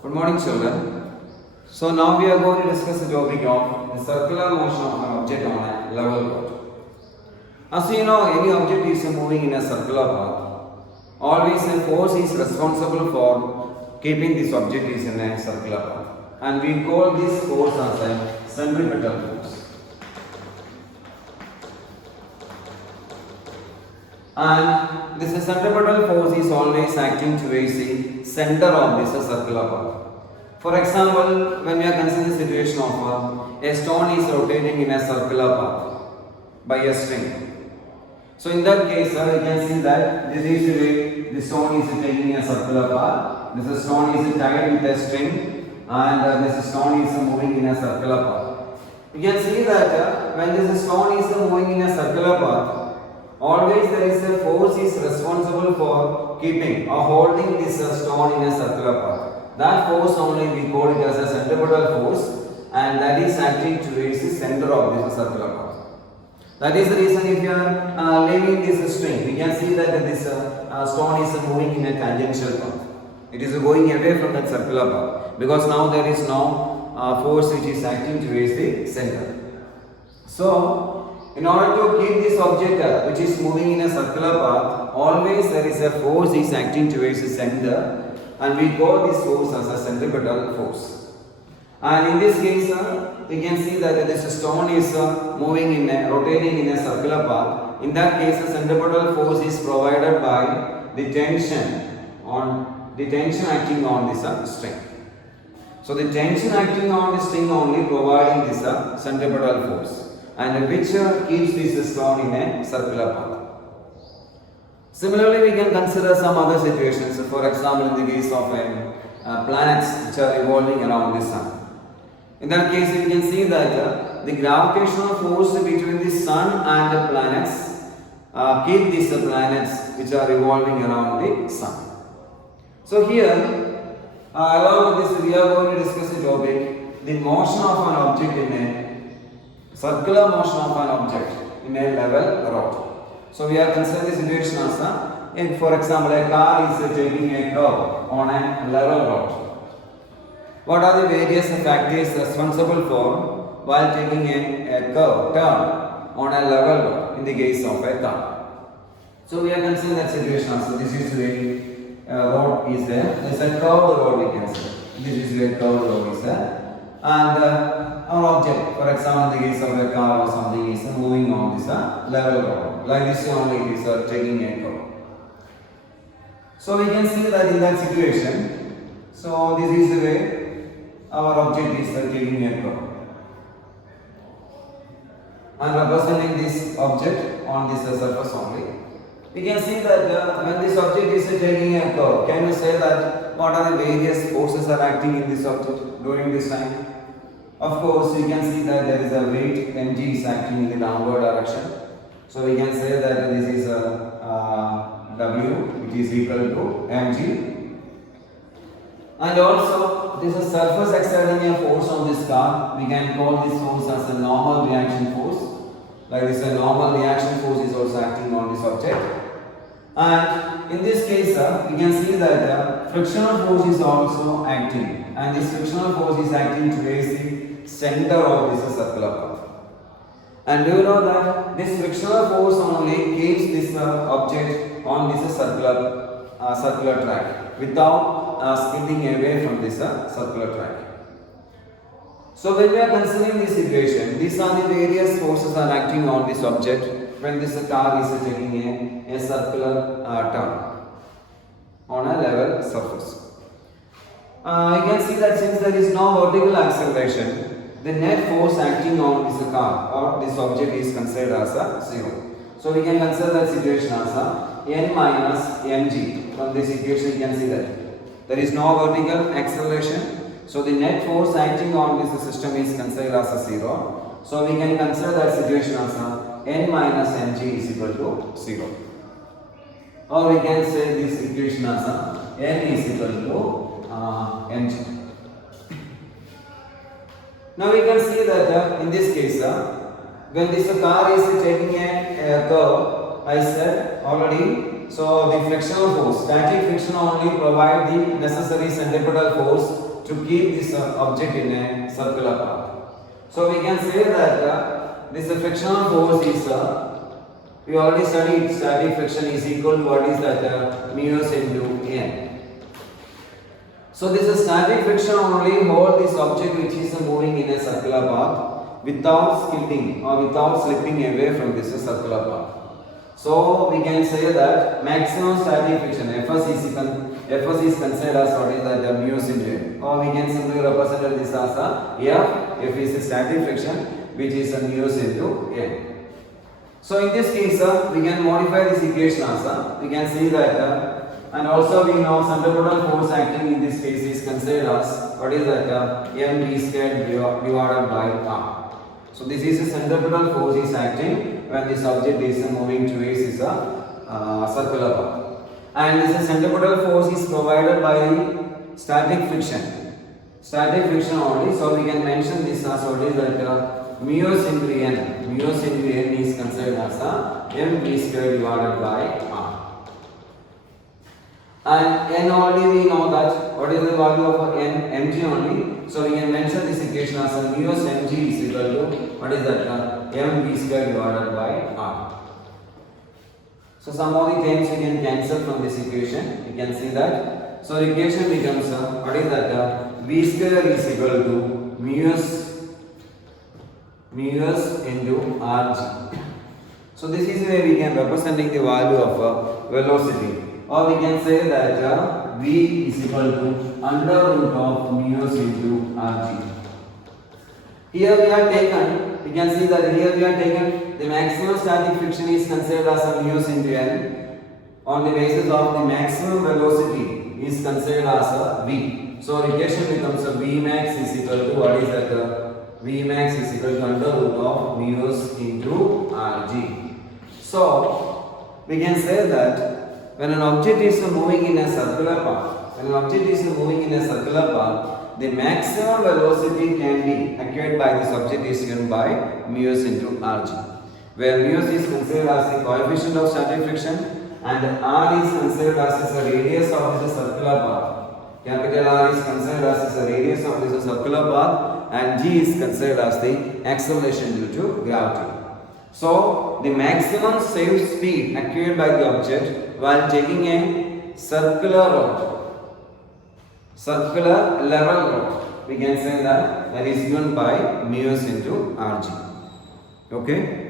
Good morning, children. So now we are going to discuss the topic of the circular motion of an object on a level road. As you know, any object is moving in a circular path. Always a force is responsible for keeping this object is in a circular path, and we call this force as a centripetal force. And this centripetal force is always acting towards the center of this circular path. For example, when we are considering the situation of a stone is rotating in a circular path by a string. So in that case, you can see that this is the way the stone is taking a circular path. This stone is tied with a string, and this stone is moving in a circular path. You can see that when this stone is moving in a circular path, always there is a force is responsible for keeping or holding this stone in a circular path. That force only we call it as a centripetal force, and that is acting towards the center of this circular path. That is the reason if you are leaving this string, we can see that this stone is moving in a tangential path. It is going away from that circular path because now there is no force which is acting towards the center. So, in order to keep this object which is moving in a circular path, always there is a force is acting towards the center, and we call this force as a centripetal force. And in this case, we can see that this stone is rotating in a circular path. In that case, the centripetal force is provided by the tension acting on this string. So the tension acting on the string only providing this centripetal force, and which keeps this stone in a circular path. Similarly, we can consider some other situations. For example, in the case of planets which are revolving around the sun. In that case, we can see that the gravitational force between the sun and the planets keep these planets which are revolving around the sun. So here, along with this, we are going to discuss the topic, the motion of an object in a circular motion of an object in a level road. So we are considering the situation as for example, a car is taking a curve on a level road. What are the various factors responsible for while taking a curve turn on a level road in the case of a car? So we are considering that situation also. This is the road is there. There is a curved road we can say. This is where curved road is there. And our object, for example, in the case of a car or something, is moving on this level road. Like this only it is taking a curve. So we can see that in that situation, so this is the way our object is taking a curve. And representing this object on this surface only. We can see that when this object is taking a curve, can you say that what are the various forces are acting in this object during this time? Of course, you can see that there is a weight mg is acting in the downward direction. So we can say that this is W, which is equal to mg. And also, this is surface exerting a force on this car. We can call this force as a normal reaction force. Like this, a normal reaction force is also acting on this object. And in this case, we can see that frictional force is also acting, and this frictional force is acting towards the center of this circular path. And do you know that this frictional force only keeps this object on this circular track without skidding away from this circular track. So when we are considering this situation, these are the various forces are acting on this object when this car is taking a circular turn on a level surface. You can see that since there is no vertical acceleration, the net force acting on this car or this object is considered as a 0. So we can consider that situation as a n minus mg. From this equation you can see that there is no vertical acceleration. So the net force acting on this system is considered as a 0. So we can consider that situation as a n minus mg is equal to 0. Or we can say this equation as a n is equal to mg. Now we can see that in this case, when this car is taking a curve, I said already, so the frictional force, static friction only provide the necessary centripetal force to keep this object in a circular path. So we can say that this frictional force is we already studied static friction is equal to what is that mu s into n. So this is static friction only hold this object which is moving in a circular path without skidding or without slipping away from this circular path. So we can say that maximum static friction Fs is considered as what is that mu s into n, or we can simply represent this as F is a static friction which is a mu s into n. So in this case we can modify this equation as we can see that and also we know centripetal force acting in this case is considered as what is that mv squared divided by r. So this is a centripetal force is acting when this object is moving towards is a circular path. And this centripetal force is provided by static friction. Static friction only. So we can mention this as what is that mu s into n. Mu s into n is considered as mv squared divided by r. And n already we know that what is the value of n? Mg only. So we can mention this equation as mu s mg is equal to what is that mv squared divided by r. So some of the terms we can cancel from this equation. You can see that. So the equation becomes what is that v square is equal to mu s into rg. So this is where we can representing the value of velocity, or we can say that v is equal to under root of mu s into rg. Here we have taken, we can see that here we have taken the maximum static friction is considered as a mu s into n on the basis of the maximum velocity is considered as a v. So equation becomes a v max is equal to what is that v max is equal to under root of mu s into rg. So we can say that when an object is moving in a circular path, the maximum velocity can be acquired by this object is given by mu s into rg, where mu s is considered as the coefficient of static friction and r is considered as the radius of this circular path. Capital R is considered as the radius of this circular path and g is considered as the acceleration due to gravity. So the maximum safe speed acquired by the object while taking a circular level road, we can say that is given by mu s into rg. Okay.